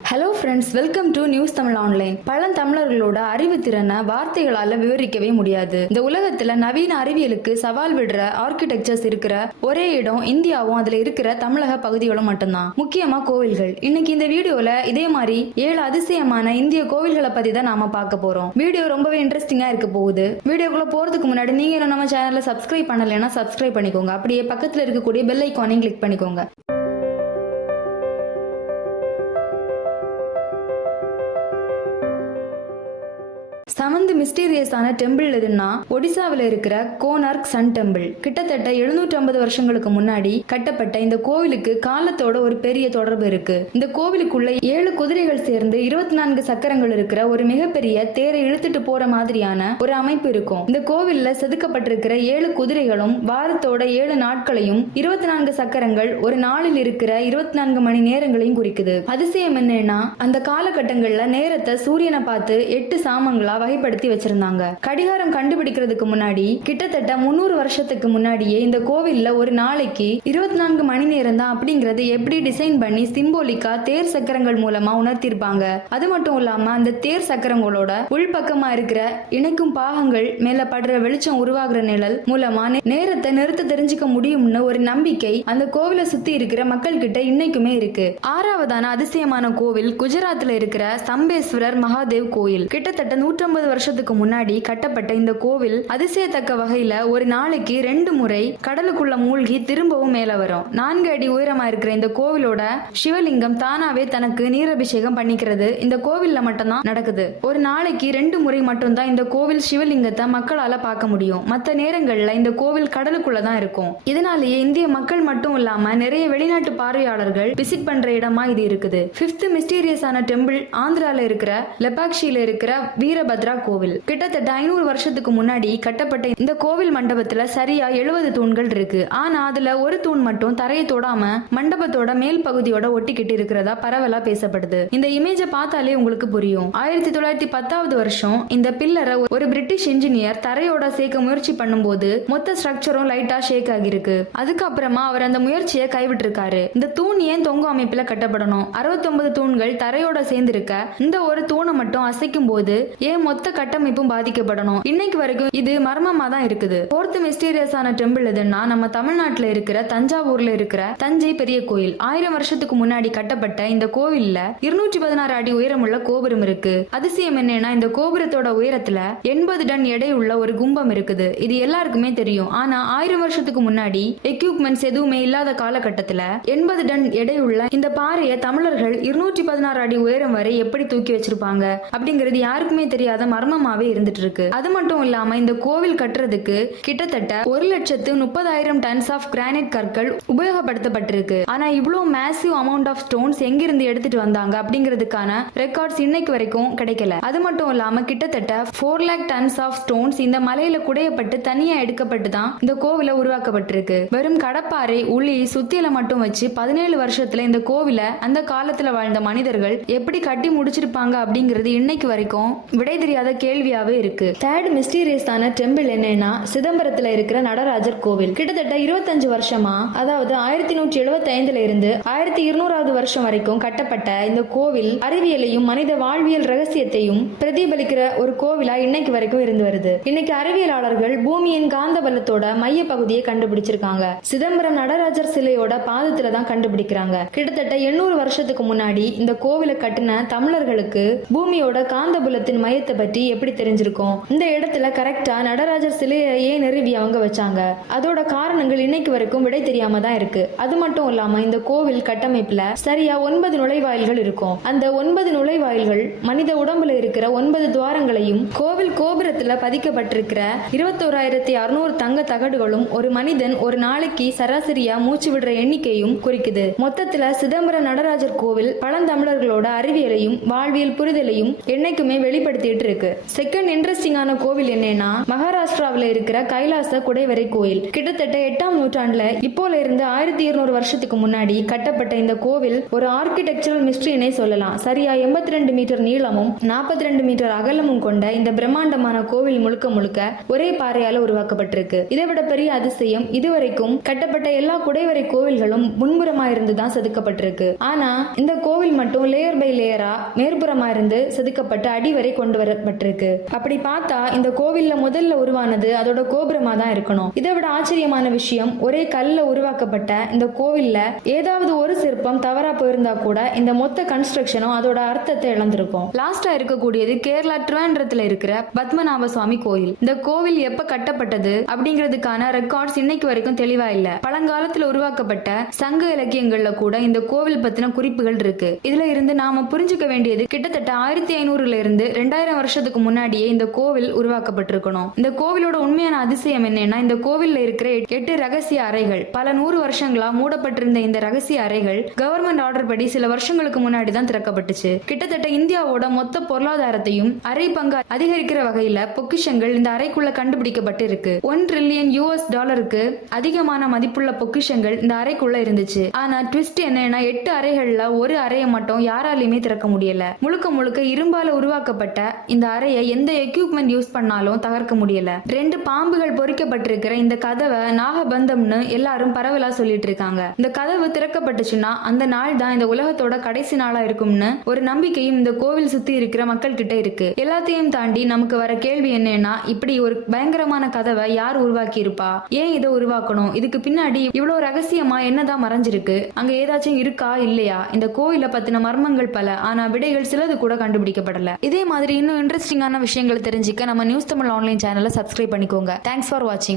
Hello friends welcome to news Tamil online பழந்தமிழர்களோட அறிவுத்திறனை வார்த்தைகளால விவரிக்கவே முடியாது. இந்த உலகத்துல நவீன அறிவியலுக்கு சவால் விடுற ஆர்கிடெக்சர்ஸ் இருக்கிற ஒரே இடம் இந்தியாவும் அதுல இருக்கிற தமிழக பகுதிகளும் மட்டும்தான். முக்கியமா கோவில்கள். இன்னைக்கு இந்த வீடியோல இதே மாதிரி ஏழு அதிசயமான இந்திய கோவில்களை பத்தி தான் நாம பார்க்க போறோம். வீடியோ ரொம்பவே இன்ட்ரெஸ்டிங்கா இருக்க போகுது. வீடியோக்குள்ள போறதுக்கு முன்னாடி நீங்க நம்ம சேனலை சப்ஸ்கிரைப் பண்ணலைன்னா சப்ஸ்கிரைப் பண்ணிக்கோங்க. அப்படியே பக்கத்துல இருக்கக்கூடிய பெல் ஐக்கானையும் கிளிக் பண்ணிக்கோங்க. மிஸ்டீரியஸான டெம்பிள் எதுன்னா ஒடிசாவில் இருக்கிற கோனார்க் சன் டெம்பிள். கிட்டத்தட்ட 750 வருஷங்களுக்கு முன்னாடி கட்டப்பட்ட இந்த கோவிலுக்கு காலத்தோட ஒரு பெரிய தொடர்பு இருக்கு. இந்த கோவிலுக்குள்ள ஏழு குதிரைகள் சேர்ந்து இருபத்தி நான்கு சக்கரங்கள் இருக்கிற ஒரு மிகப்பெரிய தேரை இழுத்துட்டு போற மாதிரியான ஒரு அமைப்பு இருக்கும். இந்த கோவில்ல செதுக்கப்பட்டிருக்கிற ஏழு குதிரைகளும் வாரத்தோட ஏழு நாட்களையும் இருபத்தி நான்கு சக்கரங்கள் ஒரு நாளில் இருக்கிற இருபத்தி நான்கு மணி நேரங்களையும் குறிக்குது. அதிசயம் என்னன்னா அந்த காலகட்டங்கள்ல நேரத்தை சூரியனை பார்த்து எட்டு சாமங்களா வகைப்படுத்தி வச்சிருந்தாங்க. கடிகாரம் கண்டுபிடிக்கிறதுக்கு முன்னாடி கிட்டத்தட்ட முன்னூறு வருஷத்துக்கு முன்னாடியே இந்த கோவில்ல ஒரு நாளைக்கு இருபத்தி நான்கு மணி நேரம் தான் அப்படிங்கறது எப்படி டிசைன் பண்ணி சிம்போலிக்கா தேர் சக்கரங்கள் மூலமா உணர்த்திருப்பாங்க. அது மட்டும் இல்லாம அந்த தேர் சக்கரங்களோட உள்பக்கமா இருக்கிற இணைக்கும் பாகங்கள் மேல படுற வெளிச்சம் உருவாகிற நிழல் மூலமா நேரத்தை நிறுத்த தெரிஞ்சுக்க முடியும்னு ஒரு நம்பிக்கை அந்த கோவிலை சுத்தி இருக்கிற மக்கள் கிட்ட இன்னைக்குமே இருக்கு. ஆறாவதான அதிசயமான கோவில் குஜராத்ல இருக்கிற சம்பேஸ்வரர் மகாதேவ் கோயில். கிட்டத்தட்ட 150 வருஷத்துக்கு முன்னாடி கட்டப்பட்ட இந்த கோவில் அதிசயத்தக்க வகையில ஒரு நாளைக்கு ரெண்டு முறை கடலுக்குள்ள மூழ்கி திரும்பவும் மேல வரும். நான்கு அடி உயரமா இருக்கிற இந்த கோவிலோட சிவலிங்கம் தானாவே தனக்கு நீரபிஷேகம் பண்ணிக்கிறது. இந்த கோவில்ல மட்டும்தான் நடக்குது. ஒரு நாளைக்கு ரெண்டு முறை மட்டும்தான் இந்த கோவில் சிவலிங்கத்தை மக்களால பார்க்க முடியும். மற்ற நேரங்கள்ல இந்த கோவில் கடலுக்குள்ள தான் இருக்கும். இதனாலேயே இந்திய மக்கள் மட்டும் இல்லாம நிறைய வெளிநாட்டு பார்வையாளர்கள் விசிட் பண்ற இடமா இது இருக்குது. பிப்த் மிஸ்டீரியஸான டெம்பிள் ஆந்திரால இருக்கிற லெபாக்ஷியில இருக்கிற வீரபத்ரா கோவில். கிட்டத்தட்ட ஐநூறு வருஷத்துக்கு முன்னாடி கட்டப்பட்ட இந்த கோவில் மண்டபத்துல சரியா எழுபது தூண்கள் இருக்கு. ஆனா அதுல ஒரு தூண் மட்டும் தரையை தொடாம மண்டபத்தோட மேல் பகுதியோட ஒட்டிக்கிட்டு இருக்கிறதா பரவலா பேசப்படுது. இந்த இமேஜ பார்த்தாலே உங்களுக்கு புரியும். ஆயிரத்தி தொள்ளாயிரத்தி பத்தாவது வருஷம் இந்த பில்லரை ஒரு பிரிட்டிஷ் இன்ஜினியர் தரையோட சேர்க்க முயற்சி பண்ணும்போது மொத்த ஸ்ட்ரக்சரும் லைட்டா ஷேக் ஆகிருக்கு அதுக்கப்புறமா அவர் அந்த முயற்சியை கைவிட்டிருக்காரு. இந்த தூண் ஏன் தொங்கு அமைப்புல கட்டப்படணும்? 69 தூண்கள் தரையோட சேர்ந்திருக்க இந்த ஒரு தூணை மட்டும் அசைக்கும் போது ஏன் மொத்த கட்ட கட்டமைப்பும் பாதிக்கப்படணும். இன்னைக்கு வரைக்கும் இது மர்மமா தான் இருக்குது ஃபோர்த் மிஸ்டீரியஸான டெம்பிள் எதுன்னா நம்ம தமிழ்நாட்டுல இருக்கிற தஞ்சாவூர்ல இருக்கிற தஞ்சை பெரிய கோயில். ஆயிரம் வருஷத்துக்கு முன்னாடி கட்டப்பட்ட இந்த கோவில்ல இருநூற்றி பதினாறு அடி உயரமுள்ள கோபுரம் இருக்கு. அதிசயம் என்னன்னா இந்த கோபுரத்தோட உயரத்துல எண்பது டன் எடை உள்ள ஒரு கும்பம் இருக்குது. இது எல்லாருக்குமே தெரியும். ஆனா ஆயிரம் வருஷத்துக்கு முன்னாடி எக்யூப்மெண்ட்ஸ் எதுவுமே இல்லாத காலகட்டத்துல எண்பது டன் எடை உள்ள இந்த பாறையை தமிழர்கள் இருநூற்றி பதினாறு அடி உயரம் வரை எப்படி தூக்கி வச்சிருப்பாங்க? அப்படிங்கிறது யாருக்குமே தெரியாத மர்மமாவே இருந்துட்டு இருக்கு அது மட்டும் இல்லாம இந்த கோவில் கட்டுறதுக்கு கிட்டத்தட்ட ஒரு லட்சத்து முப்பதாயிரம் டன்ஸ் ஆஃப் கிரானைட் கற்கள் உபயோகப்படுத்தப்பட்டிருக்கு. ஆனா இவ்வளவு மேசிவ் அமௌண்ட் ஆஃப் ஸ்டோன்ஸ் எங்கிருந்து எடுத்துட்டு வந்தாங்க அப்படிங்கிறதுக்கான ரெக்கார்ட்ஸ் இன்னைக்கு வரைக்கும் கிடைக்கல. அது மட்டும் இல்லாம கிட்டத்தட்ட four lakh tons of stones இந்த மலையில குடையப்பட்டு தனியா எடுக்கப்பட்டு தான் இந்த கோவில உருவாக்கப்பட்டிருக்கு. வெறும் கடப்பாறை உளி சுத்தியில மட்டும் வச்சு பதினேழு வருஷத்துல இந்த கோவில அந்த காலத்துல வாழ்ந்த மனிதர்கள் எப்படி கட்டி முடிச்சிருப்பாங்க அப்படிங்கிறது இன்னைக்கு வரைக்கும் விடை தெரியாத கேள்வி கேள்வியாவே இருக்கு. தேர்ட் மிஸ்டீரியஸான டெம்பிள் என்னன்னா சிதம்பரத்துல இருக்கிற நடராஜர் கோவில். கிட்டத்தட்ட இருபத்தஞ்சு வருஷமா அதாவது ஆயிரத்தி நூற்றி எழுபத்தி ஐந்துல இருந்து ஆயிரத்தி இருநூறாவது வருஷம் வரைக்கும் கட்டப்பட்ட இந்த கோவில் அறிவியலையும் மனித வாழ்வியல் ரகசியத்தையும் பிரதிபலிக்கிற ஒரு கோவிலா இன்னைக்கு வரைக்கும் இருந்து வருது. இன்னைக்கு அறிவியலாளர்கள் பூமியின் காந்த பலத்தோட மைய பகுதியை கண்டுபிடிச்சிருக்காங்க. சிதம்பரம் நடராஜர் சிலையோட பாதத்துல தான் கண்டுபிடிக்கிறாங்க. கிட்டத்தட்ட எண்ணூறு வருஷத்துக்கு முன்னாடி இந்த கோவிலை கட்டின தமிழர்களுக்கு பூமியோட காந்தபுலத்தின் மையத்தை பற்றி எப்படி தெரிஞ்சிருக்கும்? இந்த இடத்துல கரெக்டா நடராஜர் சிலையை ஏன் நிறுவி அவங்க வச்சாங்க. அதோட காரணங்கள் இன்னைக்கு வரைக்கும் விடை தெரியாம தான் இருக்கு. அது மட்டும் இல்லாம இந்த கோவில் கட்டமைப்புல சரியா ஒன்பது நுழைவாயில்கள் இருக்கும். அந்த ஒன்பது நுழைவாயில்கள் மனித உடம்புல இருக்கிற ஒன்பது துவாரங்களையும் கோவில் கோபுரத்துல பதிக்கப்பட்டிருக்கிற இருபத்தோராயிரத்தி அறுநூறு தங்க தகடுகளும் ஒரு மனிதன் ஒரு நாளைக்கு சராசரியா மூச்சு விடுற எண்ணிக்கையும் குறிக்குது. மொத்தத்துல சிதம்பரம் நடராஜர் கோவில் பழந்தமிழர்களோட அறிவியலையும் வாழ்வியல் புரிதலையும் என்னைக்குமே வெளிப்படுத்திட்டு இருக்கு. செகண்ட் இன்ட்ரெஸ்டிங்கான கோவில் என்னன்னா மகாராஷ்டிராவில் இருக்கிற கைலாச குடைவரை கோயில். கிட்டத்தட்ட எட்டாம் நூற்றாண்டுல இப்போல இருந்து ஆயிரத்தி இருநூறு வருஷத்துக்கு முன்னாடி கட்டப்பட்ட இந்த கோவில் ஒரு ஆர்கிடெக்சரல் மிஸ்ட்ரினே சொல்லலாம். சரியா எண்பத்தி ரெண்டு மீட்டர் நீளமும் நாற்பத்தி ரெண்டு மீட்டர் அகலமும் கொண்ட இந்த பிரம்மாண்டமான கோவில் முழுக்க முழுக்க ஒரே பாறையால உருவாக்கப்பட்டிருக்கு. இதை விட பெரிய அதிசயம் இதுவரைக்கும் கட்டப்பட்ட எல்லா குடைவரை கோவில்களும் முன்புறமா இருந்து தான் செதுக்கப்பட்டிருக்கு. ஆனா இந்த கோவில் மட்டும் லேயர் பை லேயரா மேற்புறமா இருந்து செதுக்கப்பட்டு அடிவரை கொண்டு வரப்பட்டிருக்கு. அப்படி பார்த்தா இந்த கோவில்ல முதல்ல உருவானது அதோட கோபுரமா தான் இருக்கணும். இதை விட ஆச்சரியமான விஷயம் ஒரே கல்ல உருவாக்கப்பட்ட இந்த கோவில்ல ஏதாவது ஒரு சிற்பம் தவறா போயிருந்தா கூட இந்த மொத்த கன்ஸ்ட்ரக்ஷனும் அதோட அர்த்தத்தை இழந்திருக்கும். லாஸ்டா இருக்கக்கூடியது கேரளா ட்ரிவாண்ட்ரத்துல இருக்கிற பத்மநாப சுவாமி கோயில். இந்த கோவில் எப்ப கட்டப்பட்டது அப்படிங்கிறதுக்கான ரெக்கார்ட்ஸ் இன்னைக்கு வரைக்கும் தெளிவா இல்ல. பழங்காலத்துல உருவாக்கப்பட்ட சங்க இலக்கியங்கள்ல கூட இந்த கோவில் பத்தின குறிப்புகள் இருக்கு. இதுல இருந்து நாம புரிஞ்சுக்க வேண்டியது கிட்டத்தட்ட ஆயிரத்தி ஐநூறுல இருந்து ரெண்டாயிரம் வருஷத்துக்கு முன்னாடியே இந்த கோவில் உருவாக்கப்பட்டிருக்கணும். இந்த கோவிலோட உண்மையான அதிசயம் என்னன்னா இந்த கோவில்ல இருக்கிற எட்டு ரகசிய அறைகள் பல நூறு வருஷங்களா மூடப்பட்டிருந்த இந்த ரகசிய அறைகள் கவர்மெண்ட் ஆர்டர் படி சில வருஷங்களுக்கு முன்னாடி தான் திறக்கப்பட்டுச்சு. கிட்டத்தட்ட இந்தியாவோட மொத்த பொருளாதாரத்தையும் அரை பங்கு அதிகரிக்கிற வகையில பொக்கிஷங்கள் இந்த அறைக்குள்ள கண்டுபிடிக்கப்பட்டு இருக்கு ஒன் ட்ரில்லியன் யூஎஸ் டாலருக்கு அதிகமான மதிப்புள்ள பொக்கிஷங்கள் இந்த அறைக்குள்ள இருந்துச்சு. ஆனா ட்விஸ்ட் என்னன்னா எட்டு அறைகள்ல ஒரு அறையை மட்டும் யாராலையுமே திறக்க முடியல. முழுக்க முழுக்க இரும்பால உருவாக்கப்பட்ட இந்த அறையை எந்த எக்யூப்மெண்ட் யூஸ் பண்ணாலும் தகர்க்க முடியல. ரெண்டு பாம்புகள் பொறிக்கப்பட்டிருக்கிற இந்த கதவை நாகபந்தம்னு எல்லாரும் பரவலா சொல்லிட்டு இருக்காங்க இந்த கதவு திறக்கப்பட்டுச்சுன்னா அந்த நாள் தான் இந்த உலகத்தோட கடைசி நாளா இருக்கும்னு ஒரு நம்பிக்கையும் இந்த கோவில் சுத்தி இருக்கிற மக்கள் கிட்ட இருக்கு. எல்லாத்தையும் தாண்டி நமக்கு வர கேள்வி என்னன்னா இப்படி ஒரு பயங்கரமான கதவை யார் உருவாக்கி இருப்பா ஏன் இதை உருவாக்கணும்? இதுக்கு பின்னாடி இவ்வளவு ரகசியமா என்னதான் மறைஞ்சிருக்கு? அங்க ஏதாச்சும் இருக்கா? இல்லையா? இந்த கோயிலை பத்தின மர்மங்கள் பல ஆனா விடைகள் சிலது கூட கண்டுபிடிக்கப்படல. இதே மாதிரி இன்னும் விஷயங்களை தெரிஞ்சிக்க தெரிஞ்சுக்க நம்ம நியூஸ் தமிழ் ஆன்லைன் சேனலை சப்ஸ்கிரைப் பண்ணிக்கோங்க. தேங்க்ஸ் ஃபார் வாட்சிங்